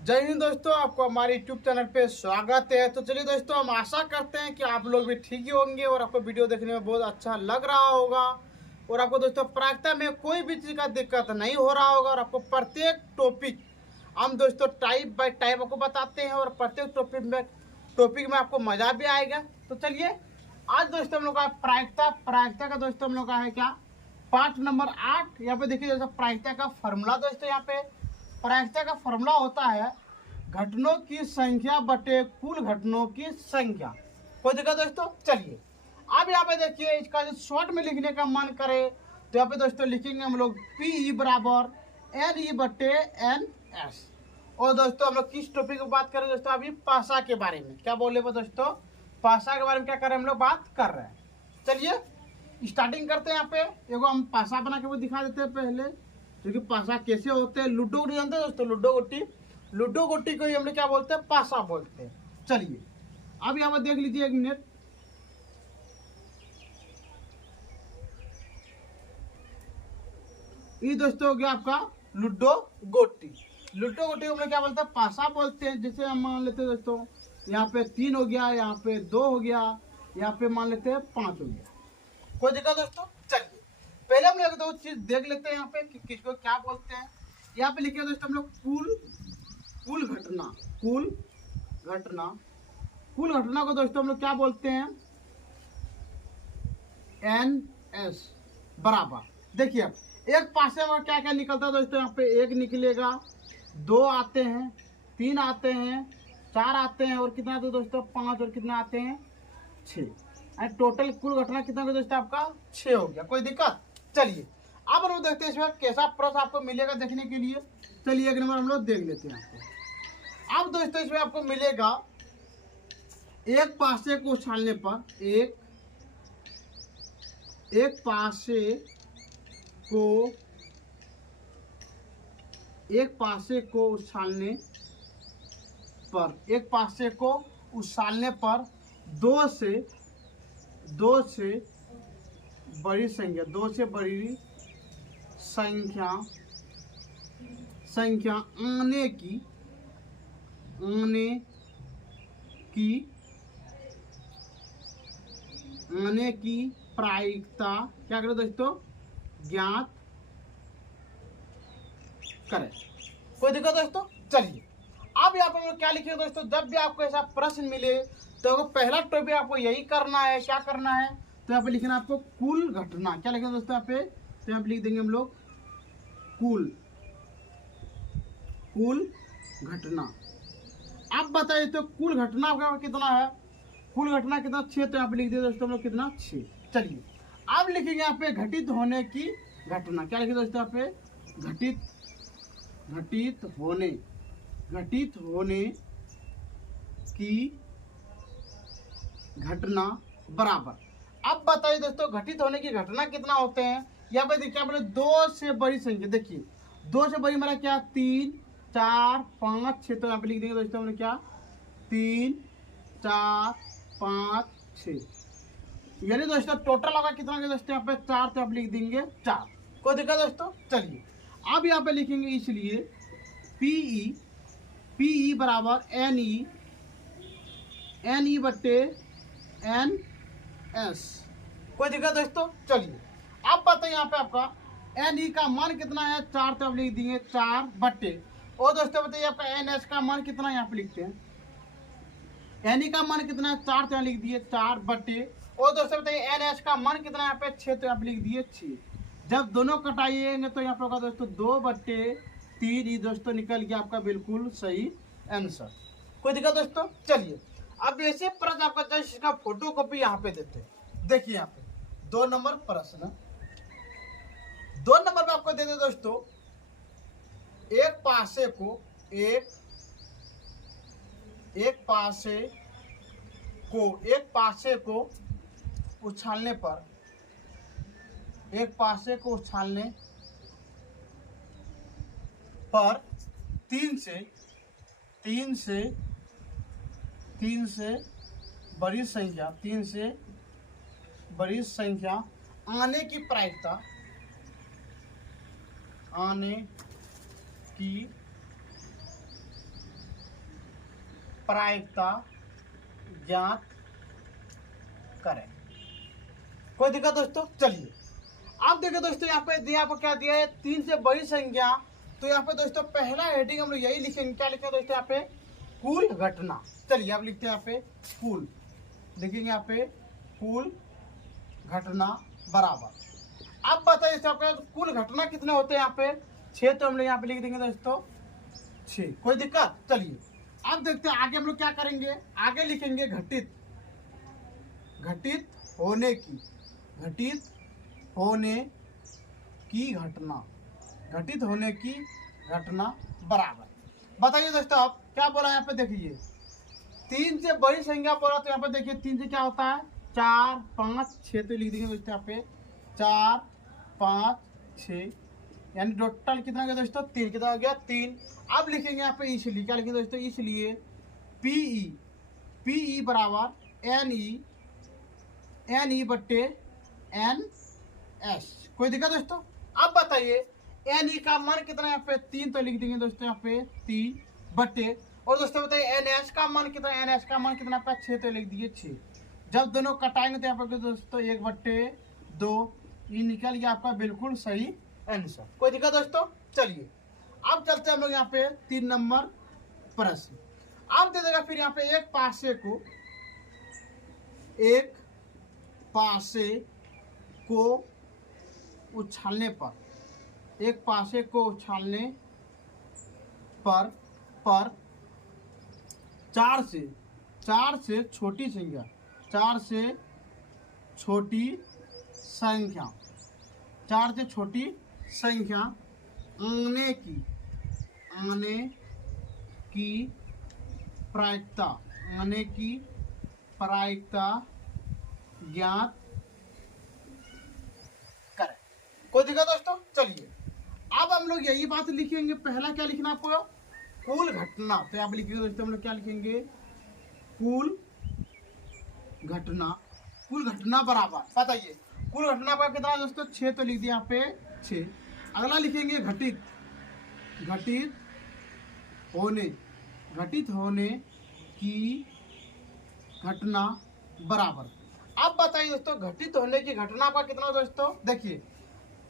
जय हिंद दोस्तों, आपको हमारे यूट्यूब चैनल पे स्वागत है। तो चलिए दोस्तों, हम आशा करते हैं कि आप लोग भी ठीक ही होंगे और आपको वीडियो देखने में बहुत अच्छा लग रहा होगा और आपको दोस्तों प्रायिकता में कोई भी चीज़ का दिक्कत नहीं हो रहा होगा और आपको प्रत्येक टॉपिक हम दोस्तों टाइप बाय टाइप आपको बताते हैं और प्रत्येक टॉपिक में आपको मजा भी आएगा। तो चलिए, आज दोस्तों हम लोग का प्रायिकता का दोस्तों हम लोग का है क्या, पार्ट नंबर 8। यहाँ पे देखिए दोस्तों, प्रायिकता का फॉर्मूला दोस्तों, यहाँ पे प्रायिकता का फॉर्मूला होता है घटनों की संख्या बटे कुल घटनों की संख्या। कोई दिक्कत दोस्तों? चलिए, अब यहाँ पे देखिए, इसका जो शॉर्ट में लिखने का मन करे तो यहाँ पे दोस्तों लिखेंगे हम लोग पी बराबर एन ई बटे एन एस। और दोस्तों हम लोग किस टॉपिक की बात करें दोस्तों? अभी पासा के बारे में। क्या बोले वो दोस्तों? पासा के बारे में क्या कर रहे हैं हम लोग, बात कर रहे हैं। चलिए स्टार्टिंग करते हैं। यहाँ पे एगो हम पासा बना के वो दिखा देते हैं पहले, क्योंकि पासा कैसे होते हैं। लूडो गोटी जानते हैं दोस्तों? लूडो गोटी को ही हम लोग क्या बोलते हैं, पासा बोलते हैं। चलिए अब यहाँ पर देख लीजिए एक मिनट। ये दोस्तों हो गया आपका लूडो गोटी को हम लोग क्या बोलते हैं, पासा बोलते हैं। जैसे हम मान लेते हैं दोस्तों, यहाँ पे 3 हो गया, यहाँ पे 2 हो गया, यहाँ पे मान लेते हैं 5 हो गया। कोई दिक्कत दोस्तों? चलिए पहले हम लोग दो चीज देख लेते हैं यहाँ पे कि किसको क्या बोलते हैं। यहाँ पे लिखे दोस्तों हम लोग कुल घटना को दोस्तों हम लोग क्या बोलते हैं, एन एस बराबर। देखिए अब एक पासे में क्या क्या निकलता है दोस्तों, यहाँ पे 1 निकलेगा, 2 आते हैं, 3 आते हैं, 4 आते हैं और कितना आते हैं दोस्तों, 5 और कितना आते हैं, 6। टोटल कुल घटना कितना का दोस्तों आपका 6 हो गया। कोई दिक्कत? चलिए अब हम लोग देखते हैं इसमें कैसा प्रश्न आपको मिलेगा देखने के लिए। चलिए एक नंबर हम लोग देख लेते हैं आपको। अब दोस्तों इसमें आपको मिलेगा एक पासे को उछालने पर एक पासे को उछालने पर दो से बड़ी संख्या आने की प्रायिकता क्या करें दोस्तों, ज्ञात करें। कोई दिक्कत दोस्तों? चलिए अब यहाँ पर क्या लिखे दोस्तों, जब भी आपको ऐसा प्रश्न मिले तो पहला टॉपिक आपको यही करना है। क्या करना है? तो यहाँ पे लिखना आपको कुल घटना। क्या लिखना दोस्तों यहाँ पे? तो यहाँ पे लिख देंगे हम लोग कुल घटना। अब बताइए तो कुल घटना का कितना है? कुल घटना कितना? 6। तो यहाँ पे लिख दिए दोस्तों हम लोग कितना, 6। चलिए अब लिखेंगे यहाँ पे घटित होने की घटना। क्या लिखे दोस्तों यहाँ पे? घटित होने की घटना बराबर। अब बताइए दोस्तों घटित होने की घटना कितना होते हैं? यहाँ पे देखिए आपने 2 से बड़ी संख्या। देखिए 2 से बड़ी हमारा क्या, 3, 4, 5, 6। तो यहाँ पे लिख देंगे दोस्तों हमने क्या, 3, 4, 5, 6। यानी दोस्तों टोटल होगा कितना के दोस्तों यहाँ पे 4। तो आप लिख देंगे 4। कोई दिक्कत दोस्तों? चलिए अब यहाँ पे लिखेंगे इसलिए पीई बराबर एन ई बटे एन एस। कोई दिक्कत दोस्तों? चलिए अब बताइए यहाँ पे आपका एन ई का मान कितना है, 4। तो आप लिख देंगे 4 बटे। और दोस्तों बताइए आपका एन एस का मान कितना है, यहाँ पे लिखते हैं एन ई का मान कितना है, 4। तो यहाँ लिख दिए 4 बटे। और दोस्तों बताइए एन एस का मान कितना है यहाँ पे, 6। तो यहाँ पे लिख दिए 6। जब दोनों कटाइएंगे तो यहाँ पे होगा दोस्तों 2/3। ये दोस्तों निकल गया आपका बिल्कुल सही आंसर। कोई दिक्कत दोस्तों? चलिए अब ऐसे प्रश्न आपका जस्ट इसका फोटो कॉपी यहाँ पे देते हैं। देखिए यहाँ पे 2 नंबर प्रश्न, 2 नंबर में आपको देते दोस्तों, एक पासे को उछालने पर 3 से बड़ी संख्या आने की प्रायिकता प्रायिकता ज्ञात करें। कोई दिक्कत दोस्तों? चलिए अब देखिए दोस्तों, यहाँ पे दिया आपको क्या दिया है, 3 से बड़ी संख्या। तो यहाँ पे दोस्तों पहला हेडिंग हम लोग यही लिखेंगे, क्या लिखेंगे दोस्तों यहाँ पे, कुल घटना। चलिए अब लिखते हैं यहाँ पे कुल, लिखेंगे यहाँ पे कुल घटना बराबर। अब बताइए आपका कुल घटना कितने होते हैं यहाँ पे, 6, तो हम लोग यहाँ पे लिख देंगे दोस्तों 6। कोई दिक्कत? चलिए अब देखते हैं आगे हम लोग क्या करेंगे, आगे लिखेंगे घटित, घटित होने की, घटित होने की घटना, घटित होने की घटना बराबर। बताइए दोस्तों अब क्या बोला यहाँ पे, देखिए 3 से बड़ी संख्या बोला, तो यहाँ पे देखिए 3 से क्या होता है, 4, 5, 6, तो लिख देंगे दोस्तों यहाँ पे 4, 5, 6, यानी टोटल कितना गया दोस्तों, 3। कितना हो गया, 3। अब लिखेंगे यहाँ पे इसलिए, क्या लिखेंगे दोस्तों, इसलिए पीई, पीई बराबर एन ई बट्टे एन एस। कोई दिक्कत दोस्तों? अब बताइए एन ई का मान कितना है यहाँ पे, 3, तो लिख देंगे दोस्तों यहाँ पे 3 बट्टे, और दोस्तों बताइए एन एस का मान कितना, एन एस का मान कितना पे 6, तो लिख दिए 6। जब दोनों कटाएंगे तो यहाँ पे दोस्तों 1/2, ये निकल गया आपका बिल्कुल सही आंसर। कोई दिक्कत दोस्तों? चलिए अब चलते हैं हम लोग यहाँ पे 3 नंबर प्रश्न। अब दे देगा फिर यहाँ पे एक पासे को उछालने पर, एक पासे को उछालने पर 4 से छोटी संख्या, 4 से छोटी संख्या, 4 से छोटी संख्या आने की प्रायिकता, आने की प्रायिकता ज्ञात करें। कोई दिक्कत दोस्तों? चलिए अब हम लोग यही बात लिखेंगे। पहला क्या लिखना आपको, कुल घटना। तो आप लिखेंगे दोस्तों, हम लोग क्या लिखेंगे, कुल घटना, कुल घटना बराबर। बताइए कुल घटना का कितना दोस्तों, 6, तो लिख दिया यहाँ पे 6। अगला लिखेंगे घटित, घटित होने की घटना बराबर। अब बताइए दोस्तों घटित होने की घटना का कितना दोस्तों, देखिए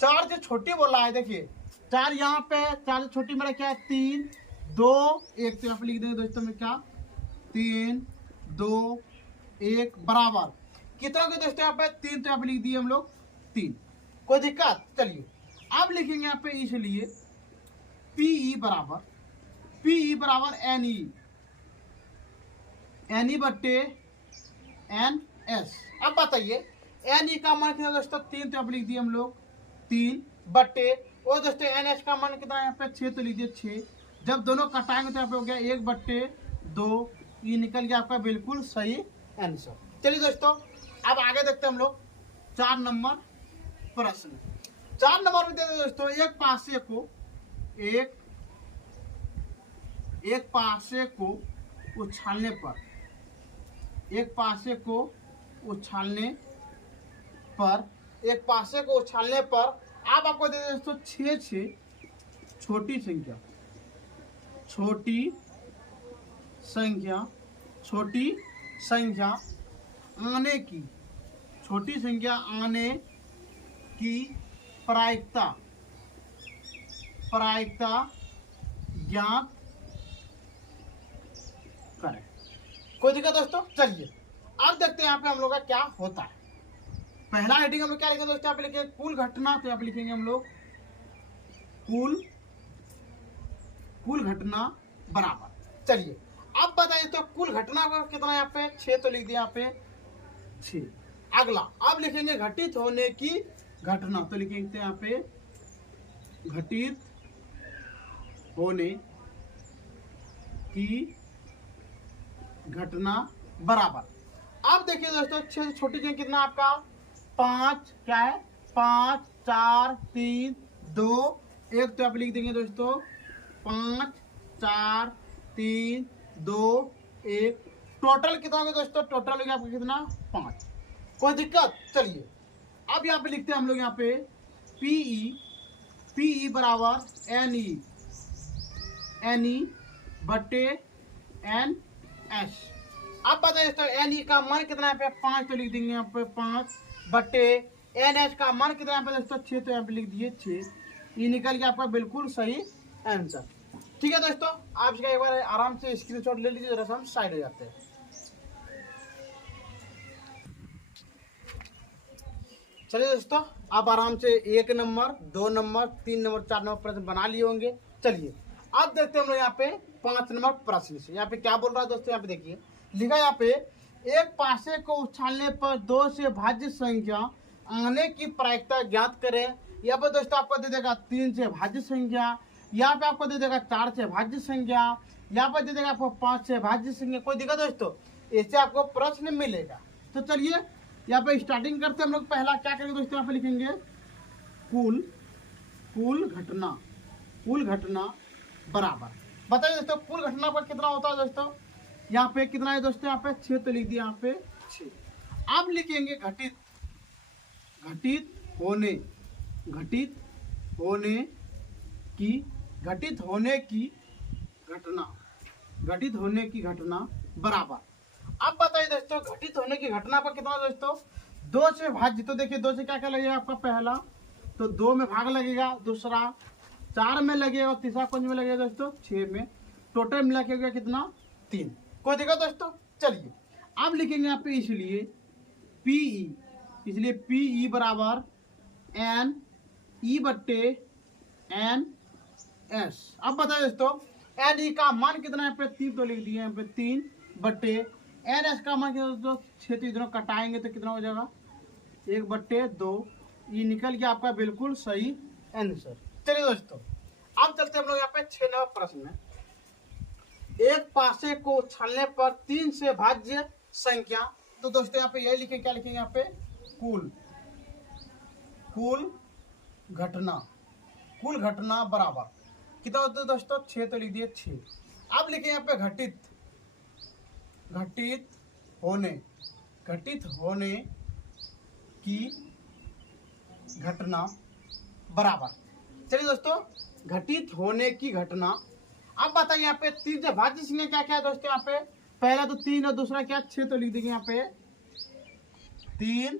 4 से छोटी बोला है, देखिए 4 यहाँ पे, 4 से छोटी मेरा क्या है, 3, 2, 1, तो यहाँ पे लिख देंगे दोस्तों में क्या, 3, 2, 1 बराबर कितना हो गया दोस्तों यहाँ पे, 3, तो यहाँ पे लिख दिए हम लोग 3। कोई दिक्कत? चलिए अब लिखेंगे यहाँ पे इसलिए पीई बराबर एन ई बट्टे एन एस। अब बताइए एन ई का मान कितना दोस्तों, 3, तो यहाँ पे लिख दिए हम लोग 3 बट्टे, और दोस्तों एन एस का मान कितना यहाँ पे 6, तो लिख दिए 6। जब दोनों कटाएंगे तो यहाँ पे हो गया 1/2, ये निकल गया आपका बिल्कुल सही आंसर। चलिए दोस्तों अब आगे देखते हैं हम लोग 4 नंबर प्रश्न। 4 नंबर में देखते दोस्तों, एक पासे को उछालने पर, एक पासे को उछालने पर आप आपको दे दें दोस्तों 6 छोटी संख्या आने की प्रायिकता ज्ञात करें। कोई दिक्कत दोस्तों? चलिए अब देखते हैं यहाँ पे हम लोग का क्या होता है। पहला हेडिंग हम लोग क्या लिखेंगे दोस्तों, यहाँ पे लिखेंगे कुल घटना, तो यहाँ पे लिखेंगे हम लोग कुल घटना बराबर। चलिए अब बताइए तो कुल घटना का कितना यहाँ पे 6, तो लिख दिया यहाँ पे 6। अगला अब लिखेंगे घटित होने की घटना, तो लिखेंगे यहाँ पे घटित होने की घटना बराबर। अब देखिए दोस्तों 6 से छोटी संख्या कितना आपका 5, क्या है 5, 4, 3, 2, 1, तो आप लिख देंगे दोस्तों 5, 4, 3, 2, 1। टोटल कितना होगा दोस्तों, टोटल हो गया आपका कितना 5। कोई दिक्कत? चलिए अब यहाँ पे लिखते हैं हम लोग यहाँ पे पीई बराबर एन ई बट्टे एन एस। अब बताइए दोस्तों एन ई का मान कितना है पे 5, तो लिख देंगे यहाँ पे 5 बटे एन एच का मान कितना है पे दोस्तों 6, तो यहाँ पे लिख दिए 6। ये निकल गया आपका बिल्कुल सही आंसर। ठीक है दोस्तों, आप इसका एक बार आराम से स्क्रीनशॉट ले लीजिए, जरा हम साइड हो जाते हैं। चलिए दोस्तों, आप आराम से 1 नंबर 2 नंबर 3 नंबर 4 नंबर प्रश्न बना लिए होंगे। चलिए अब देखते हैं हम लोग यहाँ पे 5 नंबर प्रश्न से। यहाँ पे क्या बोल रहा है दोस्तों, यहाँ पे देखिए लिखा यहाँ पे एक पासे को उछालने पर 2 से भाज्य संख्या आने की प्रायिकता ज्ञात करें। यहाँ पर दोस्तों आपको दे देगा 3 से भाज्य संख्या, यहाँ पे आपको दे देगा 4 से भाज्य संख्या, यहाँ पर दे देगा आपको 5 से भाज्य संख्या। कोई दिक्कत दोस्तों, इससे आपको प्रश्न मिलेगा। तो चलिए यहाँ पे स्टार्टिंग करते हैं हम लोग। पहला क्या करेंगे दोस्तों, यहाँ पे लिखेंगे कुल घटना बराबर। बताइए दोस्तों कुल घटना पर कितना होता है दोस्तों, यहाँ पे कितना है दोस्तों, यहाँ पे 6, तो लिख दिया यहाँ पे 6। अब लिखेंगे घटित होने की घटना बराबर। अब बताइए दोस्तों घटित होने की घटना पर कितना दोस्तों, 2 से भाज्य। तो देखिए 2 से क्या क्या लगेगा आपका, पहला तो 2 में भाग लगेगा, दूसरा 4 में लगेगा और तीसरा कौन में लगेगा दोस्तों 6 में। टोटल मिला के होगा कितना 3। कोई दिक्कत दोस्तों। चलिए अब लिखेंगे यहाँ पे इसलिए पी ई बराबर एन ई बट्टे एन एस। अब बताइए दोस्तों एन ई का मान कितना है पे 3, तो लिख दिए यहाँ पे 3 बट्टे एन एस का मान कितना दोस्तों 6, तो इधरों कटाएंगे तो कितना हो जाएगा 1/2। ये निकल गया आपका बिल्कुल सही आंसर। चलिए दोस्तों अब चलते हम लोग यहाँ पे 6 नंबर प्रश्न में। एक पासे को उछालने पर 3 से भाज्य संख्या। तो दोस्तों यहाँ पे यही लिखेंगे, क्या लिखेंगे यहाँ पे कुल घटना बराबर कितना होता है दोस्तों 6, तो लिख दिए 6। अब लिखेंगे यहाँ पे घटित होने की घटना बराबर। चलिए दोस्तों घटित होने की घटना। अब बताइए यहाँ पे 3 से भाज्य संख्या क्या क्या है दोस्तों, यहाँ पे पहला तो 3 और दूसरा क्या 6, तो लिख देंगे यहाँ पे 3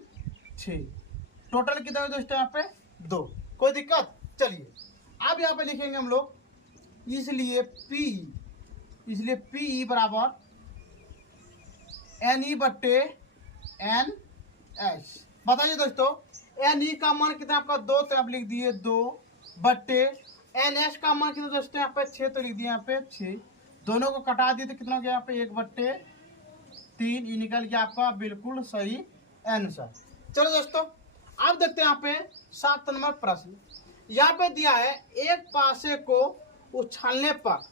6। टोटल कितना है दोस्तों यहाँ पे 2। कोई दिक्कत। चलिए अब यहाँ पे लिखेंगे हम लोग इसलिए पी बराबर एन ई बट्टे एन एस। बताइए दोस्तों एन ई का मान कितना आपका 2, तो आप लिख दिए 2 बट्टे एन एस का मान कितना दोस्तों यहाँ पे 6, तो लिख दिए यहाँ पे 6। दोनों को कटा दिए तो कितना हो गया यहाँ पे 1/3। ये निकल गया आपका बिल्कुल सही आंसर। चलो दोस्तों अब देखते हैं यहाँ पे 7 नंबर प्रश्न। यहाँ पे दिया है एक पासे को उछालने पर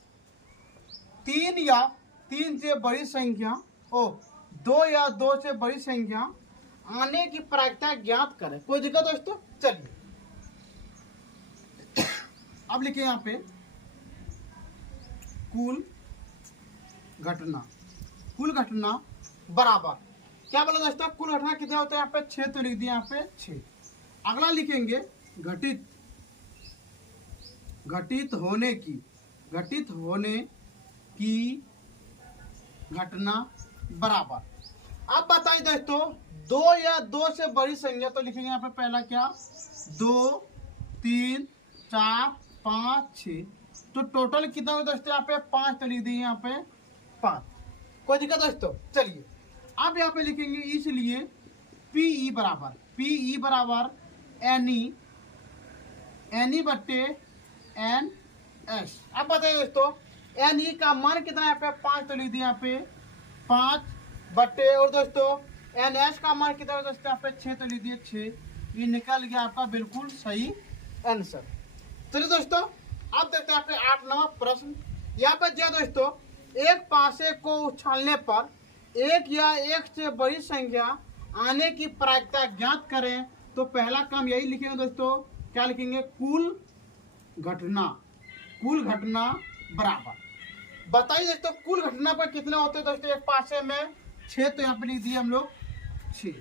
3 या 3 से बड़ी संख्या 2 या 2 से बड़ी संख्या आने की प्रायिकता ज्ञात करें। कोई दिक्कत दोस्तों। चलिए अब लिखिए यहाँ पे कुल घटना बराबर क्या बोला दोस्तों, कुल घटना कितना होता है यहाँ पे 6, तो लिख दिया यहाँ पे 6। अगला लिखेंगे घटित होने की घटना बराबर। अब बताइए दोस्तों 2 या 2 से बड़ी संख्या। तो लिखेंगे यहाँ पे पहला क्या 2 3 4 5 6। तो टोटल कितना हो दोस्तों यहाँ पे 5, तो लिख दिए यहाँ पे 5। कोई दिक्कत दोस्तों। चलिए अब यहाँ पे लिखेंगे इसलिए पी ई बराबर एन ई बट्टे एन एस। अब बताइए दोस्तों एन ई का मान कितना है यहाँ पे 5, तो लिख दिए यहाँ पे 5 बट्टे और दोस्तों एन एस का मान कितना है दोस्तों यहाँ पे 6, तो लिख दिए 6। ये निकल गया आपका बिल्कुल सही आंसर। चलिए दोस्तों अब देखते हैं यहाँ पे 8 नंबर प्रश्न। यहाँ पे दिया दोस्तों एक पासे को उछालने पर 1 या 1 से बड़ी संख्या आने की प्रायिकता ज्ञात करें। तो पहला काम यही लिखेंगे दोस्तों, क्या लिखेंगे कुल घटना बराबर। बताइए दोस्तों कुल घटना पर कितने होते हैं दोस्तों, एक पासे में 6, तो यहाँ पे लिख दिए हम लोग 6।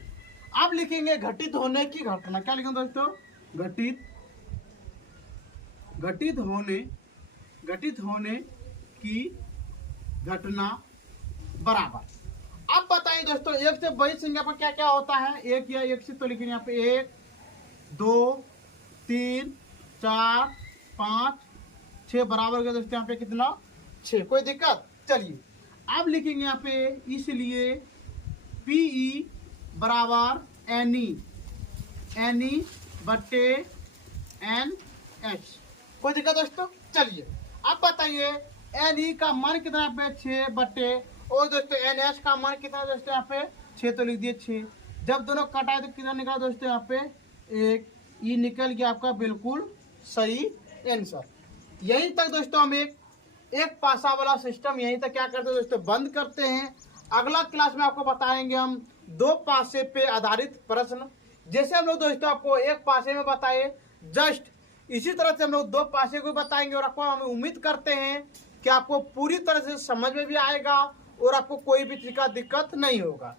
अब लिखेंगे घटित होने की घटना। क्या लिखेंगे दोस्तों घटित होने की घटना बराबर। अब बताइए दोस्तों, एक से बड़ी संख्या पर क्या क्या होता है? एक या एक से तो लिखेंगे यहाँ पे 1 2 3 4 5 6 बराबर का दोस्तों यहाँ पे कितना? 6। कोई दिक्कत? चलिए अब लिखेंगे यहाँ पे, इसलिए PE बराबर NE बट्टे NH। कोई दिक्कत दोस्तों? चलिए अब बताइए NE का मान कितना यहाँ पे? 6 बट्टे, और दोस्तों NH का मान कितना दोस्तों यहाँ पे? 6, तो लिख दिए 6। जब दोनों कटाए तो कितना निकला दोस्तों यहाँ पे? 1। ये निकल गया आपका बिल्कुल सही आंसर। यहीं तक दोस्तों हम एक पासा वाला सिस्टम यहीं तक क्या करते हैं दोस्तों? बंद करते हैं। अगला क्लास में आपको बताएंगे हम 2 पासे पे आधारित प्रश्न। जैसे हम लोग दोस्तों आपको एक पासे में बताए, जस्ट इसी तरह से हम लोग 2 पासे को बताएंगे, और आपको हम उम्मीद करते हैं कि आपको पूरी तरह से समझ में भी आएगा और आपको कोई भी चीज़ का दिक्कत नहीं होगा।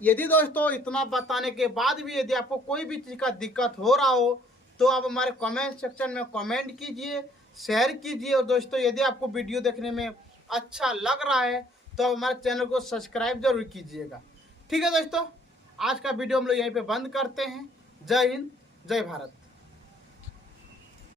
यदि दोस्तों इतना बताने के बाद भी यदि आपको कोई भी चीज़ का दिक्कत हो रहा हो तो आप हमारे कमेंट सेक्शन में कमेंट कीजिए, शेयर कीजिए, और दोस्तों यदि आपको वीडियो देखने में अच्छा लग रहा है तो आप हमारे चैनल को सब्सक्राइब जरूर कीजिएगा। ठीक है दोस्तों, आज का वीडियो हम लोग यहीं पे बंद करते हैं। जय हिंद, जय भारत।